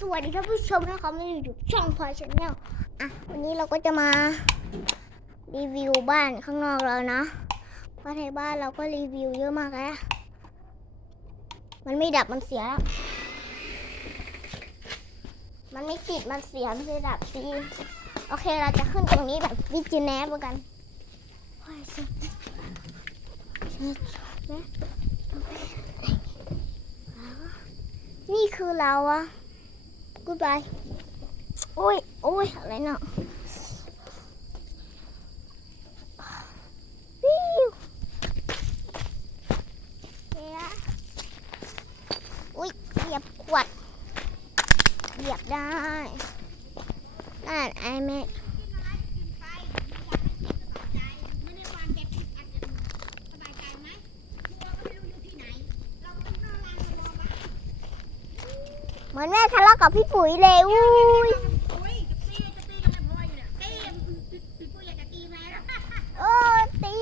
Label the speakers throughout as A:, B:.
A: สวัสดีท่านผู้ชมนะครับมาอยู่ช่องพลอชแนลอะ วันนี้เราก็จะมารีวิวบ้านข้างนอกแล้วนะ เพราะในบ้านเราก็รีวิวเยอะมากแล้ว มันไม่ดับมันเสียแล้ว มันไม่ติดมันเสียมันเลยดับสิโอเคเราจะขึ้นตรงนี้แบบวิจิแนบกันโอ้ยเสียเสียแม่นี่คือเราอะ goodbye โอ้ย โอ้ย อะไรเนาะวิวเฮียอุ้ยเหยียบขวดเหยียบได้นั่นไอแม่ เหมือนแม่ทะเลาะกับพี่ปุ๋ยเลยอุ้ยโอ้ตี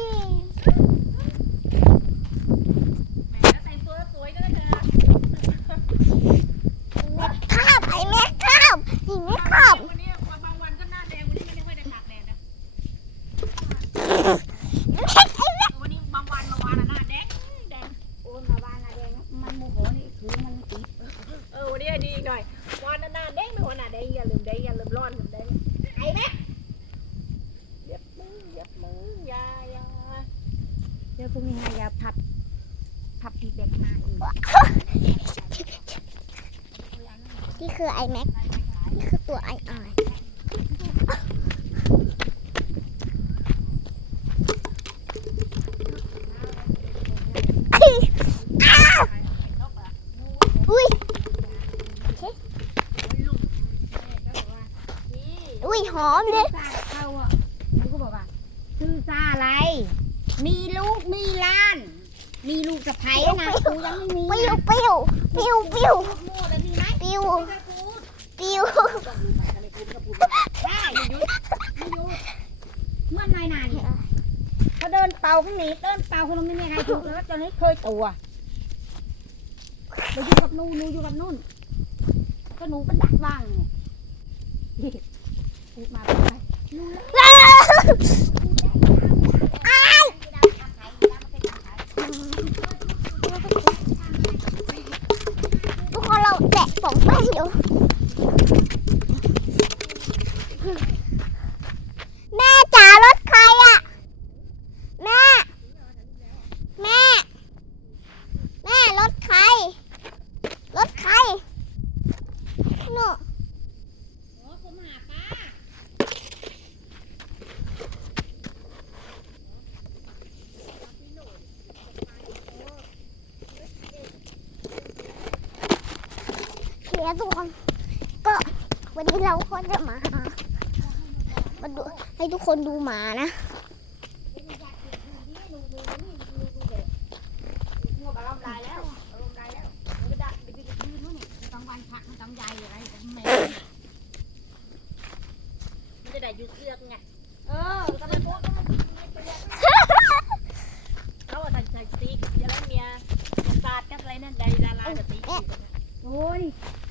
A: แม่ข้ามไอแม่ข้ามไอแม่ข้ามแม่ไอแม่
B: เออวันนี้ดีหน่อยวันนานๆเด้งไม่วันนานเด้ง อย่าลืมเด้งอย่าลืมร้อนผมเด้งไอ้แม่เย็บมือเย็บมือยายา
C: เดี๋ยวพรุ่งนี้ให้ยาพับพับพีเบ็กมาอีก
A: นี่คือไอแม็กนี่คือตัวไอไออ้าวอุ้ย อุ้ยหอมเลย
C: ซาเขาอะหนูก็บอกว่าชื่อซาอะไร มีลูกมีหล้าน มีลูกสะใภ้นะกูยังไม่มี
A: ปิ้ว
C: นะ
A: ปิ้วปิ้วปิ้ว
C: ลูกโม่แล้วมีไหม
A: ปิ้ว
C: ไม่พูด
A: ปิ้ว
C: ได้ไม่หยุดไม่หยุดเมื่อไม่นานเนี่ยเขาเดินเป่าข้างนี้เดินเป่าคนนู้นไม่มีใครถูกแล้วตอนนี้เคยตัวไปอยู่กับนู่นหนูอยู่กับนู่นก็หนูก็ดักว่างเนี่ยนี่ พูดมาพูดไป
A: อ้าวทุกคนเราแตะสองแป้งอยู่แม่จ๋ารถใครอะแม่ แม่ แม่รถใคร รถใครโน่
C: โอ้ผมหาป้า
A: เชียร์ทุกคนก็วันนี้เราก็จะมามาดูให้ทุกคนดูหมานะ
C: งัวกับลมลายแล้วลมลายแล้วมันก็ดักไปไปยืนนู่นนี่กลางวันพักมันกลางใหญ่อะไรแต่แม่
B: มันจะได้ยืดเสือกไง
C: เออก็มันพูดก็มัน
B: เขาว่าทางชายติ๊กอย่าแล้วเมียศาสตร์กับอะไรนั่นใดดารากับติ๊ก
C: โอ้ย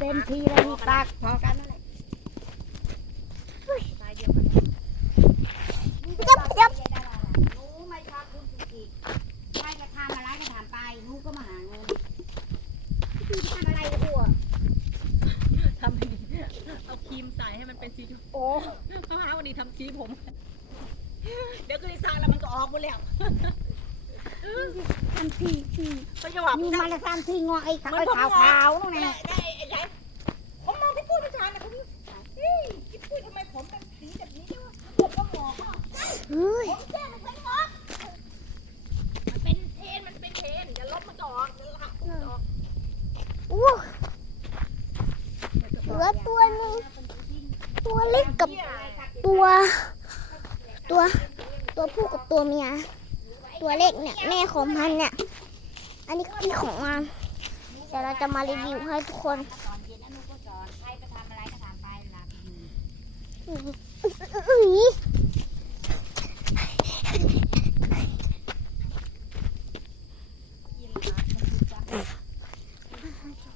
C: เต็มทีเลยนี่ปากพอกันนั่นแหละ
A: จับจับ
C: หนูไม่ชอบคุณอีกใครจะทำอะไรก็ทำไปหนูก็มาหาเงินทำอะไรกูอะ
B: ทำให้ดีเอาครีมใส่ให้มันเป็นสีชู
C: โอ้
B: เขาหาวันนี้ทำสีผม เดี๋ยวก็ลิซ่าแล้วมันก็ออกหมดแล้ว
C: ทำทีที
B: เขาจะบอก
C: อยู่มาแล้วทำทีงอไอ้ขาวขาวขาวนู่น
B: ไง ได้ไอ้ใหญ่ผมมองพี่ปุ้ยไม่ทันนะผมเฮ้ยพี่ปุ้ยทำไมผมเป็นสีแบบนี้วะผมก็งอกอะ
A: เฮ้ย
B: ผมแก้มันเป็นงอกมันเป็นเทนมันเป็นเทนอย่าลบมันจะออกอย่าหักมันจะออก
A: อู้เหลือตัวหนึงตัวเล็กกับ ตัว ตัว ตัวผู้กับตัวเมีย ตัวเล็กเนี่ยแม่ของมันเนี่ย อันนี้คือของมันเดี๋ยวเราจะมารีวิวให้ทุกคน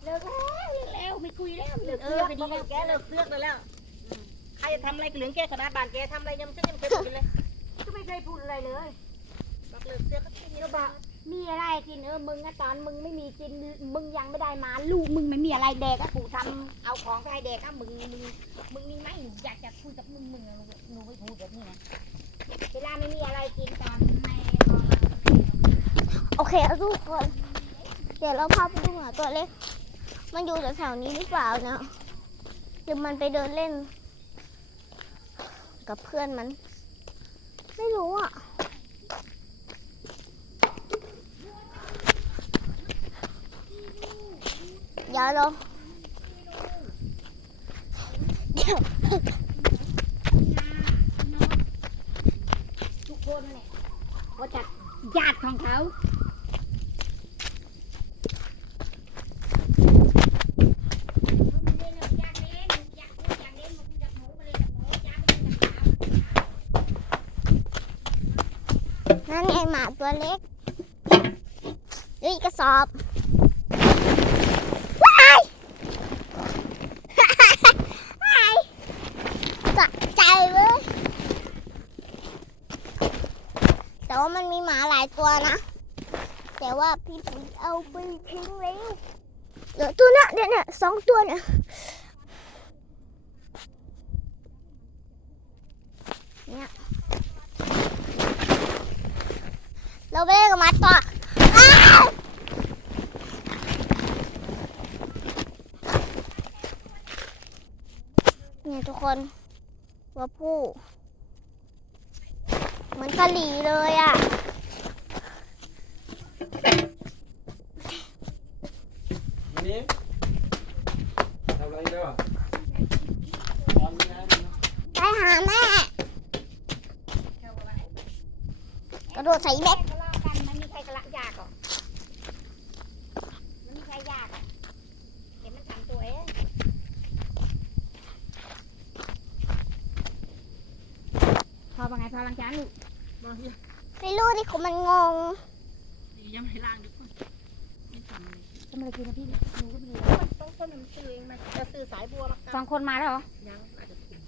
C: เลิกแล้วเลิกแล้วไม่คุยแล้ว
B: เลิก
C: เสือ
B: อ
C: ไปดีแล้ว
B: แกเลิกเสื้อได้แล้ว รจะทำอะไรกับเหลืองแกขนาดบ้านแกทำอะไรยังฉันยังไม่เคยพูดเลยก็ไม่เคยพูดอะไรเลยบอกเลิกเสือกก็ไม่มี
C: ก็บอกมีอะไรกินเออมึงอะตอนมึงไม่มีกินมึงยังไม่ได้มาลูกมึงไม่มีอะไรแดกอะปู่ทำเอาของไปให้แดกอะมึงมึงมึงนี่ไหมอยากจะคุยกับมึงมึงอะหนูไม่พูดแบบนี้นะเวลาไม่มีอะไรกินตอนในตอน
A: โอเคทุกคน เดี๋ยวเราพาไปดูหมาตัวเล็ก มันอยู่แถวๆนี้หรือเปล่าเนะหรือมันไปเดินเล่น กับเพื่อนมัน ไม่รู้อะเดี๋ยวเราเดี๋ยว
C: ทุกคนเนี่ยว่าจากญาติของเขาอยากเล่นอยากพูดอยากเล่นมันจากหมูมาเลยจากหมูจ้าไปเลยจากขาว
A: นั่นไงห มาตัวเล็กเฮ้ยกระสอบว้ายว้ายสะใจเว้ยแต่ว่ามันมีหมาหลายตัวนะ แต่ว่าพี่ปุ๋ยเอาไปทิ้งแล้วเดี๋ยวตัวนี้ยเนี่ยเนี่ยสองตัวเนี่ยเนี่ย เราไปเล่นกับหมาต่ออ้าวเนี่ยทุกคนว่าผู้เหมือนกะหรี่เลยอะ
D: วันนี้ทำอะไรเด้อตอนนี้นะ
A: ไปหาแม่ กระโดดใส่แม็ก
C: ทะเลาะกันมันมีใครกระละยากหรอกมันมีใครยากอะเห็นมันทำตัวเอง พอว่าไงพอลังจานลูก
B: มาเฮีย
A: ไม่รู้ดิคุณมันงง
B: ยังไม่ล้างดิคุณไม่ทำเลย
C: ทำอะไรกินนะพี่หนูก็ไม่รู้
B: ต้องต้นมันซื้อเองไหมจะซื้อสายบัวมา
C: สองคนมาแล้วเหรอ
B: ยังอาจจะถูก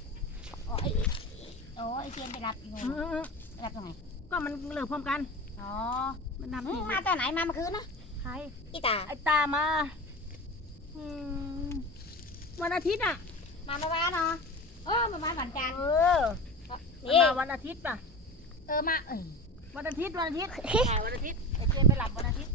C: อ๋อไอ้โอ้ไอ้เจนไปรับอีกหนูไปรับตรงไหน
B: ก็มันเหลือพร้อมกัน
C: อ๋อ
B: มันนำ
C: อื
B: ที่
C: มมาตอนไหนมาเมื่อคืนนะ
B: ใคร
C: อีตา
B: ไอ้ตามาอืมวันอาทิตย์อะ
C: มาเมื่อวานเนาะเออเมื่อวานวันจันทร์
B: เออ
C: นี่
B: มาวันอาทิตย์ป่ะ
C: เออมาเอ้ย
B: วันอาทิตย์วันอาทิตย์วันอาทิตย์ไอ้เจมไปหลับวันอาทิตย์